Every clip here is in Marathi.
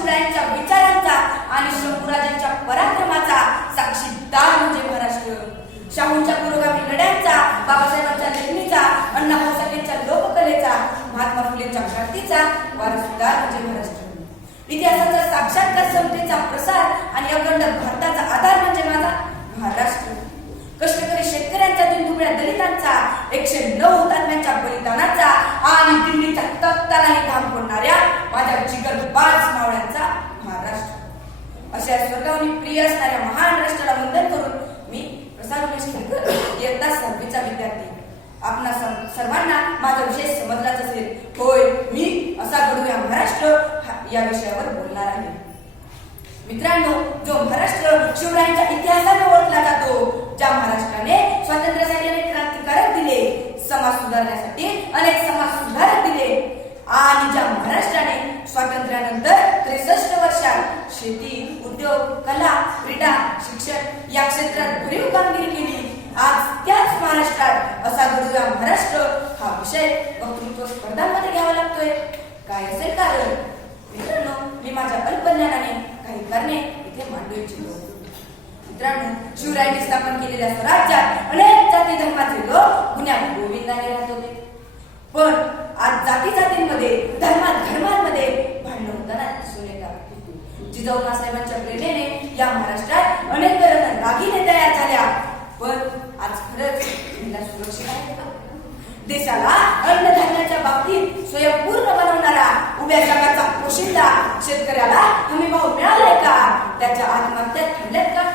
शिवरायांच्या विचारांचा आणि शंभूराजांच्या पराक्रमाचा साक्षीदार म्हणजे महाराष्ट्र. शाहूंच्या पुरोगामी लढ्यांचा बाबासाहेबांच्या लेखणीचा अण्णा भाऊसाहेबांच्या लोककलेचा महात्मा फुलेंच्या क्रांतीचा वारसदार म्हणजे महाराष्ट्र. इतिहासाचा साक्षात्कार संस्थेचा प्रसार आणि अखंड भारताचा आधार म्हणजे माझा महाराष्ट्र. कष्टकरी शेतकऱ्यांचा दिनदुबळ्या दलितांचा एकशे नऊ हुतात्म्यांच्या बलिदानाचा आणि दिल्लीचा इयत्ता सहावीचा विद्यार्थी. आपणा सर्वांना माझा विषय समजलाच असेल. होय मी असा घडूया महाराष्ट्र या विषयावर बोलणार आहे. मित्रांनो जो महाराष्ट्र शिवरायांच्या इतिहासाने ओळखला जातो ज्या महाराष्ट्राने स्वातंत्र्यासाठी अनेक क्रांतिकारक दिले समाज सुधारण्यासाठी अनेक समाज सुधारक दिले. आणि ज्या महाराष्ट्राने स्वातंत्र्यानंतर त्रेसष्ट वर्षात शेती उद्योग कला क्रीडा शिक्षण या क्षेत्रात भरीव कामगिरी केली. आज त्याच महाराष्ट्रात असा घडूया महाराष्ट्र हा विषय वक्तृत्व स्पर्धांमध्ये घ्यावा लागतोय. काय असेल कारण? मित्रांनो मी माझ्या अल्पज्ञानाने काही करणे इथे मांडू इच्छितो मित्रांनो शिवरायांनी स्थापन केलेल्या स्वराज्यात अनेक जाती धर्माचे लोक गुन्ह्या गोविंदाने राहत होते. पण आज जाती जातींमध्ये धर्मात धर्मांमध्ये भांडण होताना दिसून येतात. जिजाऊ मासाहेबांच्या प्रेरणेने या महाराष्ट्रात पण आज खरंच महिला सुरक्षित आहे का? देशाला अन्नधान्याच्या बाबतीत स्वयंपूर्ण बनवणारा उभ्या जगाचा पोशिंदा शेतकऱ्याला हमी भाव मिळालाय का? त्याच्या आत्महत्या थांबल्यात का?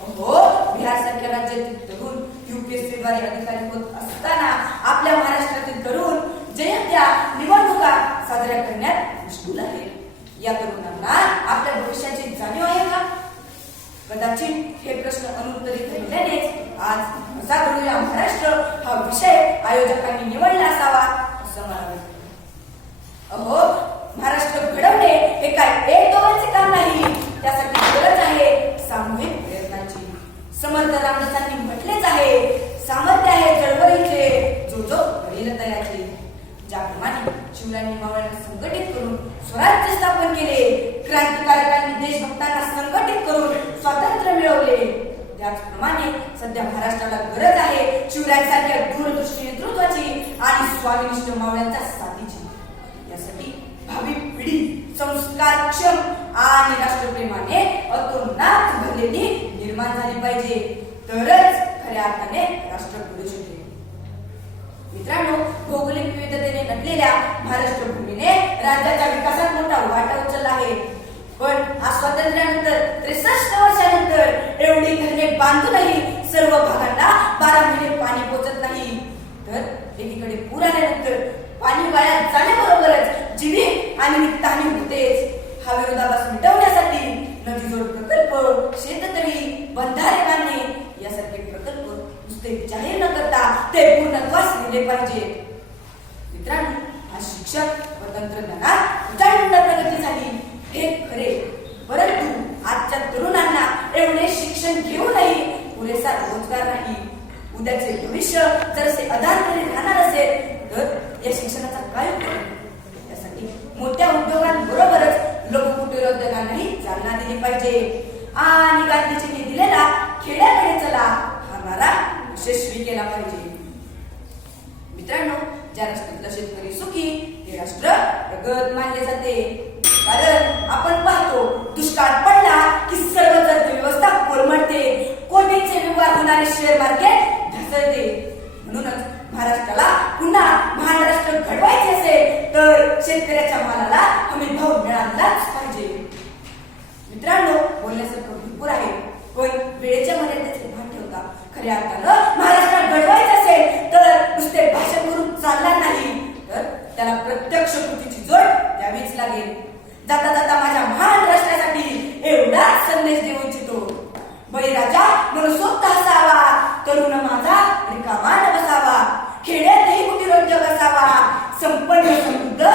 हो बिहार सारख्या राज्यातील तरुण युपीएससी द्वारे अधिकारी होत असताना आपल्या महाराष्ट्रातील तरुण जयंत्या निवडणुका साजऱ्या करण्यात मुश्किल आहे. या तरुणांना आपल्या भविष्याची जाणीव आहे का? कदाचित आज असा महाराष्ट्र हा विषय आयोजकांनी निवडला असावा असं मला वाटतं अहो महाराष्ट्र घडवणे हे काय एक दोघांचे काम नाही. त्यासाठी गरज आहे सामूहिक प्रयत्नाची. समर्थ रामदासांनी म्हटलेच आहे सामर्थ्य आहे चळवळीचे जो जो करील तयाचे. ज्याप्रमाणे शिवरायांनी मावळ्यांना संघटित करून स्वराज्य स्थापन केले क्रांतिकारकांनी देशभक्तांना संघटित करून स्वातंत्र्य मिळवले त्याचप्रमाणे सध्या महाराष्ट्राला गरज आहे शिवरायांसारख्या दूरदृष्टी नेतृत्वाची आणि स्वामीनिष्ठ मावळ्यांच्या साथीची. यासाठी भावी पिढी संस्कारक्षम आणि राष्ट्रप्रेमाने अतोनात भरलेली निर्माण झाली पाहिजे. तरच खऱ्या अर्थाने राष्ट्र घडू शकेल. मित्रांनो भौगोलिक विविधतेने नटलेल्या महाराष्ट्र भूमीने राज्याच्या विकासात मोठा वाटा उचलला आहे. पण आज स्वातंत्र्यानंतर त्रेसष्ट वर्षानंतर एवढी घरणे बांधूनही सर्व भागांना बारा महिने पाणी पोचत नाही. तर एकीकडे पूर आल्यानंतर पाणी वाया जाण्याबरोबरच जीवित आणि निघतानी होतेच. हा विरोधाभास मिटवण्यासाठी नदीजोड प्रकल्प शेततळी बंधारे बांधणे यासारखे प्रकल्प नुसते जाहीर न करता ते पूर्णत्वास नेले पाहिजे मित्रांनो हा शिक्षक व तंत्रज्ञानात प्रचंड प्रगती झाली हे खरे परंतु आजच्या तरुणांना एवढे शिक्षण घेऊनही पुरेसा रोजगार नाही उद्याचे भविष्य जर असे अधारपणे राहणार असेल तर या शिक्षणाचा काय उपयोग त्यासाठी मोठ्या उद्योगांबरोबरच लघुकुटीर उद्योगांनाही चालना दिली पाहिजे. आणि गांधीजींनी दिलेला खेड्याकडे चला हा नारा यशस्वी केला पाहिजे. मित्रांनो ज्या राष्ट्रातला शेतकरी सुखी ते राष्ट्र प्रगत मानले जाते. कारण आपण पाहतो दुष्काळ पडला की सर्वच व्यवस्था कोलमडते. कोटीचे व्यवहार होणारे शेअर मार्केट ढासळते म्हणूनच महाराष्ट्राला पुन्हा महाराष्ट्र घडवायचे असेल तर शेतकऱ्याच्या मालाला हमी भाव मिळालाच पाहिजे. मित्रांनो बोलण्यासारखं भरपूर आहे पण वेळेच्या मर्यादेचे भान ठेवता. खऱ्या अर्थानं महाराष्ट्रात घडवायचं असेल तर नुसते भाषण करून चालणार नाही. तर त्याला प्रत्यक्ष कृतीची जोड द्यावीच लागेल. जाता जाता माझ्या महान राष्ट्रासाठी एवढा संदेश देऊ इच्छितो. बळीराजा मनसोक्त असावा तरुण माझा रिकामान बसावा. खेड्यातही कुटीरोद्योग असावा संपन्न समृद्ध